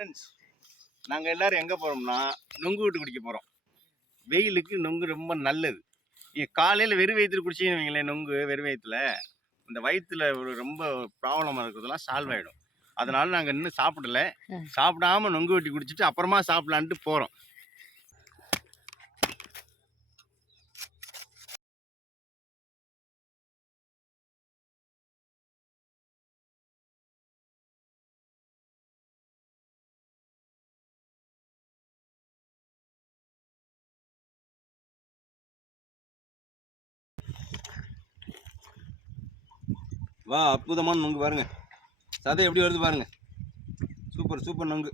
Friends, நாங்கள் எல்லோரும் எங்கே போகிறோம்னா நொங்கு விட்டு குடிக்க போகிறோம். வெயிலுக்கு நொங்கு ரொம்ப நல்லது. நீங்கள் காலையில் வெறும் வயிற்றுல குடிச்சிங்கன்னு வைங்களேன், நொங்கு வெறும் வயிற்றுல இந்த வயிற்றுல ஒரு ரொம்ப ப்ராப்ளமாக இருக்கிறதுலாம் சால்வ் ஆகிடும். அதனால நாங்கள் இன்னும் சாப்பிடல. சாப்பிடாம நொங்கு வெட்டி குடிச்சிட்டு அப்புறமா சாப்பிட்லான்ட்டு போகிறோம். வா, அற்புதமான நொங்கு பாருங்க. சதை எப்படி வருது பாருங்க. சூப்பர் சூப்பர் நொங்கு.